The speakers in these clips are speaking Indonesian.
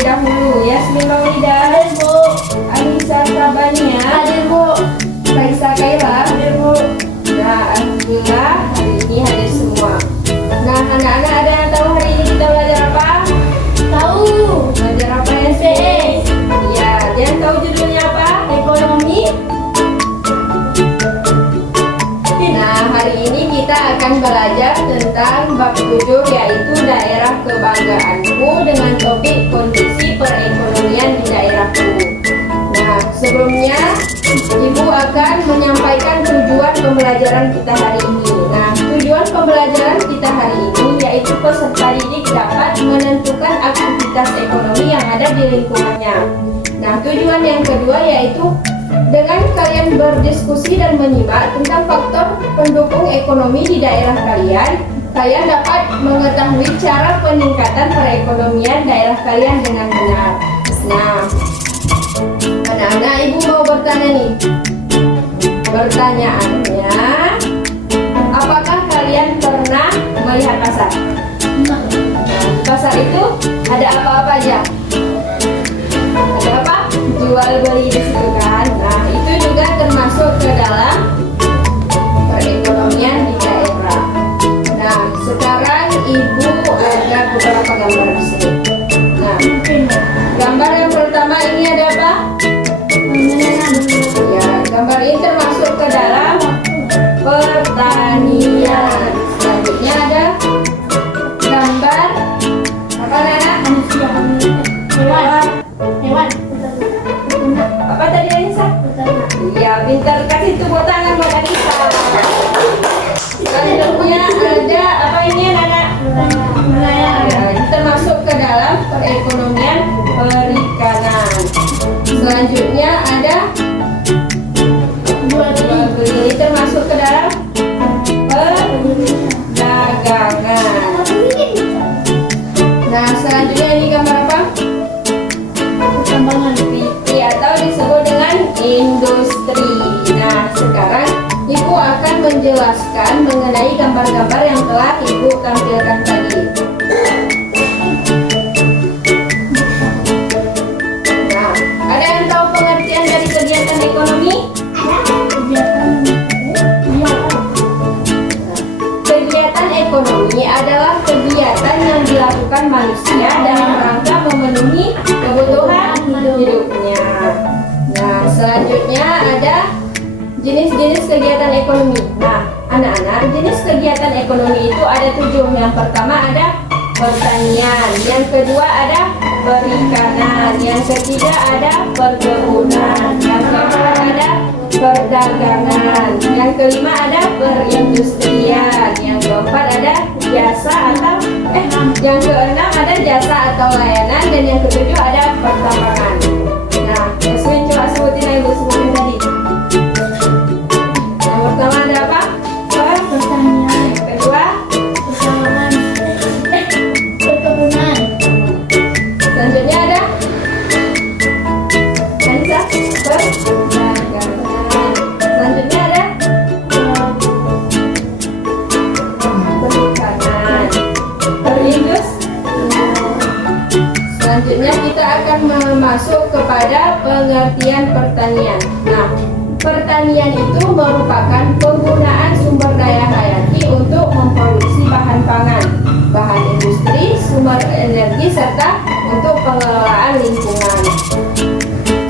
terlebih dahulu. Yasmin Maulida, Hadir, Bu. Anissa Sabania, Hadir, Bu. Raisa Kaila, Hadir, Bu. nah alhamdulillah hari ini hadir semua. Nah anak-anak ada yang tahu hari ini kita belajar apa? Tahu. Belajar apa ya? PS. Iya, dia tahu judulnya apa? Ekonomi. Nah, hari ini kita akan belajar tentang bab 7 yaitu daerah kebanggaanku dengan topik kondisi perekonomian di daerahku. Nah, sebelumnya Ibu akan menyampaikan tujuan pembelajaran kita hari ini. Nah, tujuan pembelajaran kita hari ini yaitu peserta didik dapat menentukan aktivitas ekonomi yang ada di lingkungannya. Nah, tujuan yang kedua yaitu dengan kalian berdiskusi dan menyimak tentang faktor pendukung ekonomi di daerah kalian, kalian dapat mengetahui cara peningkatan perekonomian daerah kalian dengan benar. Nah, anak-anak, Ibu mau bertanya nih. Pertanyaannya, apakah kalian pernah melihat pasar? Nah, Pasar itu ada apa-apa aja? Ada apa? Jual beli di situ kan. Nah, itu juga termasuk ke dalam perekonomian di daerah. Nah, sekarang Ibu ada beberapa gambar di sini. Nah, gambar yang pertama ini ada apa? Ya, gambar ini termasuk ke dalam pertanian. Selanjutnya ada gambar apa, Nana? hewan. Hewan. Apa tadi Anissa? Iya, pintar, kasih tepuk tangan buat Anissa. Selanjutnya ada apa ini, Nana? Ya, ini termasuk ke dalam perekonomian perikanan. Selanjutnya ada jual beli, ini termasuk ke dalam perdagangan. Nah, selanjutnya ini gambar apa? Pertambangan. PT atau disebut dengan industri. Nah, sekarang Ibu akan menjelaskan mengenai gambar-gambar yang telah Ibu tampilkan tadi. Nah, ada yang tahu pengertian dari kegiatan ekonomi? Kegiatan ekonomi adalah kegiatan yang dilakukan manusia dalam rangka memenuhi kebutuhan hidupnya. Nah, selanjutnya ada jenis-jenis kegiatan ekonomi. Nah, anak-anak, jenis kegiatan ekonomi itu ada 7. Yang pertama ada pertanian, yang kedua ada perikanan, yang ketiga ada perkebunan, yang keempat ada perdagangan, yang kelima ada perindustrian, yang keempat ada jasa atau yang keenam ada jasa atau layanan, dan yang ketujuh ada pertambangan. Nah, Yasmin coba sebutin yang Ibu sebutin tadi. Yang pertama ada apa? Pertanian. Yang kedua, Pertambangan. Perkebunan. selanjutnya ada Anissa, perdagangan. Selanjutnya ada perikanan, selanjutnya kita akan masuk kepada pengertian pertanian. Nah, pertanian itu merupakan penggunaan sumber daya hayati untuk memproduksi bahan pangan, bahan industri, sumber energi, serta untuk pengelolaan lingkungan.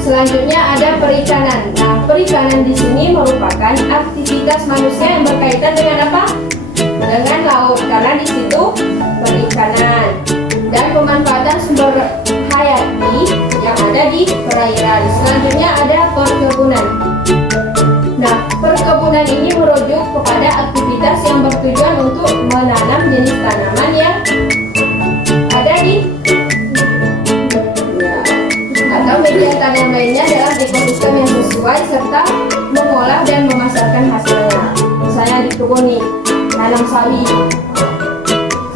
Selanjutnya ada perikanan. Nah, perikanan di sini merupakan aktivitas manusia yang berkaitan dengan apa? Dengan laut, karena di situ perikanan dan pemanfaatan sumber hayati yang ada di perairan. Selanjutnya ada perkebunan. Nah, perkebunan ini merujuk kepada aktivitas yang bertujuan untuk menanam jenis tanaman yang ada di atau media tanam lainnya dalam ekosistem yang sesuai serta mengolah dan memasarkan hasilnya. Misalnya di kebun nih, tanam sawi.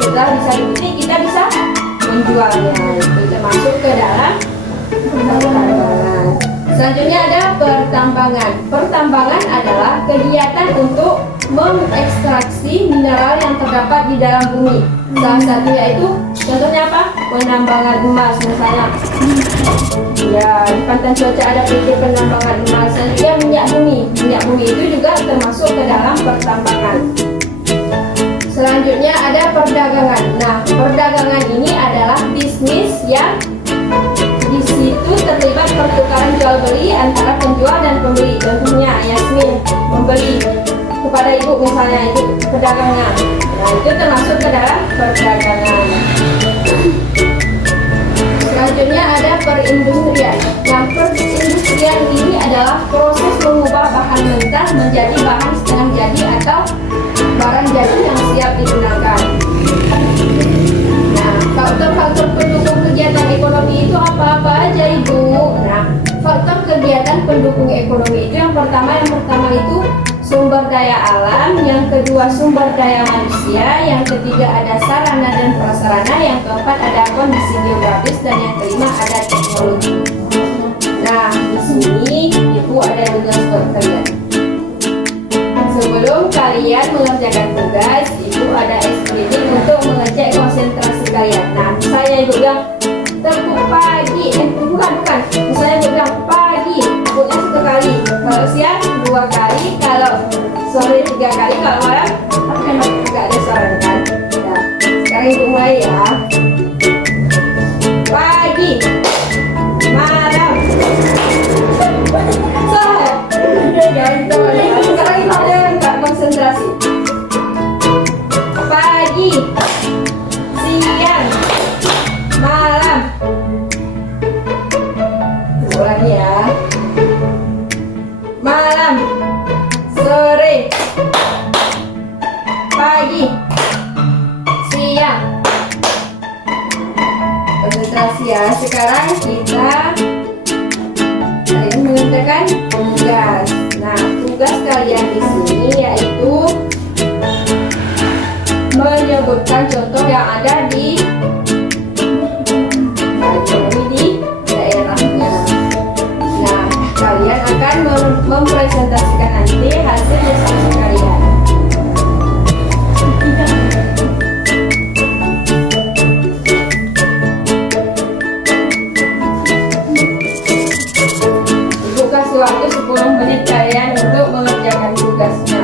Setelah bisa dipetik, kita bisa menjualnya. Itu termasuk ke dalam pertambangan. Selanjutnya ada pertambangan. Pertambangan adalah kegiatan untuk mengekstraksi mineral yang terdapat di dalam bumi. Salah satu yaitu, contohnya apa? Penambangan emas misalnya. Ya, di Pantai Cuaca ada PT penambangan emas. Selanjutnya minyak bumi. Minyak bumi itu juga termasuk ke dalam pertambangan. Selanjutnya ada perdagangan. Nah, perdagangan ini adalah bisnis yang di situ terlibat pertukaran jual beli antara penjual dan pembeli. Contohnya Yasmin membeli kepada ibu misalnya, itu perdagangan. Nah, itu termasuk ke dalam perdagangan. Selanjutnya ada perindustrian. Nah, perindustrian ini adalah proses mengubah bahan mentah menjadi bahan setengah jadi atau barang jadi yang siap digunakan. Nah, faktor-faktor pendukung kegiatan ekonomi itu apa-apa aja Ibu? Nah, faktor kegiatan pendukung ekonomi itu yang pertama itu sumber daya alam, yang kedua sumber daya manusia, yang ketiga ada sarana dan prasarana, yang keempat ada kondisi geografis, dan yang kelima ada teknologi. Nah, di sini Ibu ada tugas buat kalian. Sebelum kalian mengerjakan tugas, Ibu ada screening untuk mengecek konsentrasi kalian. Nah, misalnya Ibu bilang tepuk pagi, bukan. Misalnya Ibu bilang pagi, tepuknya 1 kali. Kalau siang 2 kali, kalau sore 3 kali, kalau malam memang nggak ada suara kan? Ya, sekarang Ibu mulai ya. Pagi, malam. Sekarang Ibu jangan konsentrasi. Pagi, siang, malam. Ulangi ya. Malam, sore, pagi, siang. Konsentrasi ya. Sekarang kita mengerjakan tugas. Nah, tugas kalian di sini yaitu menyebutkan contoh yang ada di daerahnya. Nah, kalian akan mempresentasikan nanti hasil diskusi kalian. Ibu kasih waktu 10 menit kalian untuk mengerjakan tugasnya.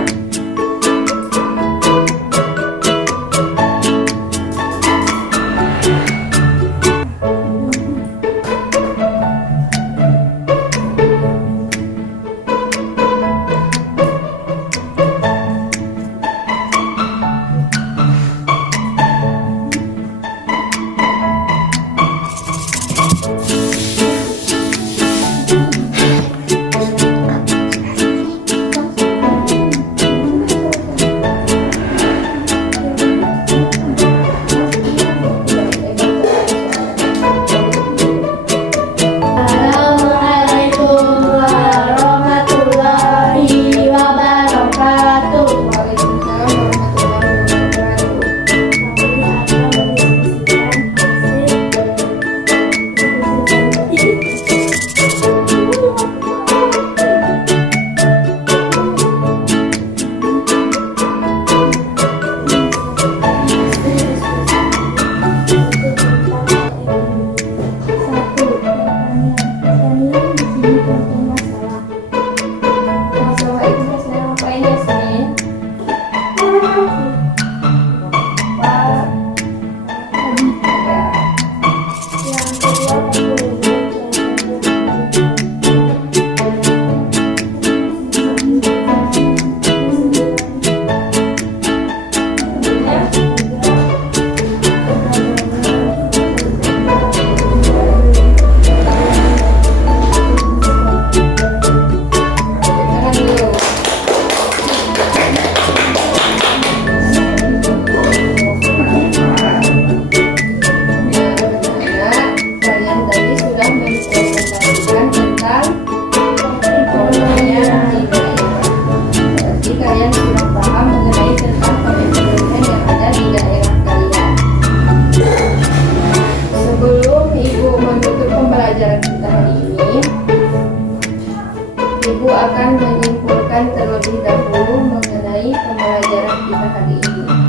terlebih dahulu mengenai pembelajaran kita hari ini. Nah,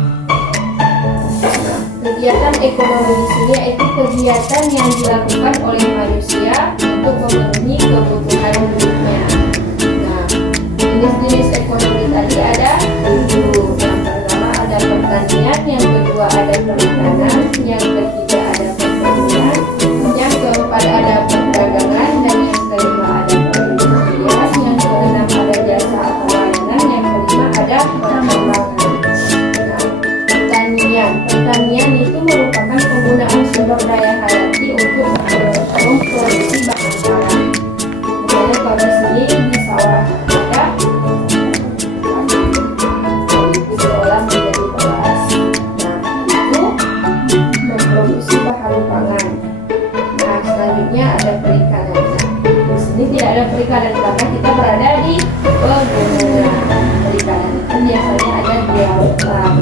kegiatan ekonomi di sini yaitu kegiatan yang dilakukan oleh manusia untuk memenuhi kebutuhan hidupnya. Nah, jenis-jenis ekonomi tadi ada 7. Yang pertama ada pertanian, yang kedua ada perikanan, yang ketiga ada pertanian, yang keempat ada perdagangan, dan yang kelima ada perindustrian, yang keenam ada jasa atau layanan, yang kelima ada pertambangan. Nah, pertanian itu merupakan penggunaan sumber daya hayati untuk memproduksi bahan pangan. Misalnya kalau di sini di sawah ada itu diolah menjadi beras. Nah, itu memproduksi bahan pangan. Nah, selanjutnya ada perikanan. Nah, di sini tidak ada perikanan karena kita berada di pegunungan. Perikanan itu biasanya ada di lautan.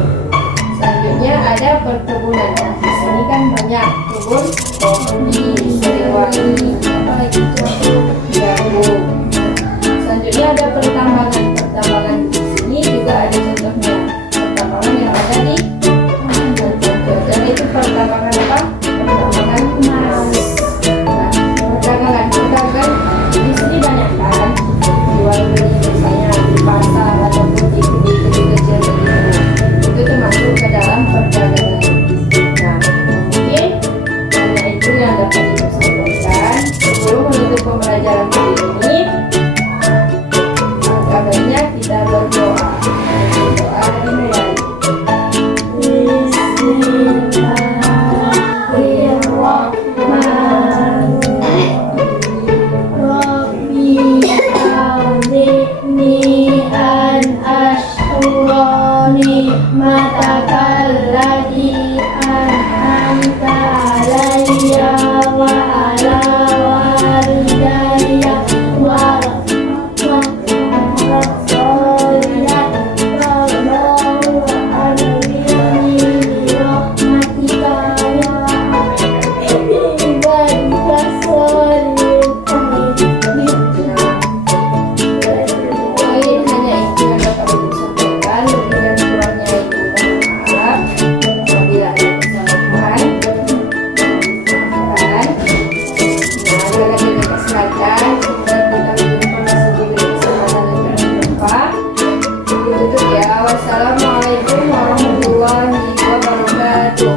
Selanjutnya ada perkebunan. Nah, di sini kan banyak kebun kopi, sariwangi, apa lagi jagung. Selanjutnya ada pertambangan. Pertambangan di sini juga ada contohnya. Pertambangan yang ada di dan itu pertambangan apa? Pertambangan emas. Nah, perdagangan di sini banyak kan jual beli misalnya di pasar ataupun di kedai kecil begitu. Itu termasuk ke dalam perdagangan. Nah, mungkin hanya itu yang dapat Ibu sampaikan. Sebelum menutup pembelajaran kali ini, kabarnya kita berdoa. Berdoa dimulai. Matakalladi an'amta alayya wa ala walidayya wa rasulillah wallahu alaihi birahmatika ya ibadika sholihin. Mungkin hanya itu yang dapat Ibu sampaikan. Lebih dan kurangnya Ibu mohon maaf. Apabila ada kesalahan, maafkan. Nah, jaga kesehatan. Semoga kita berjumpa masih diberi kesempatan yang berjumpa. Ditutup ya. Wassalamualaikum warahmatullahi wabarakatuh.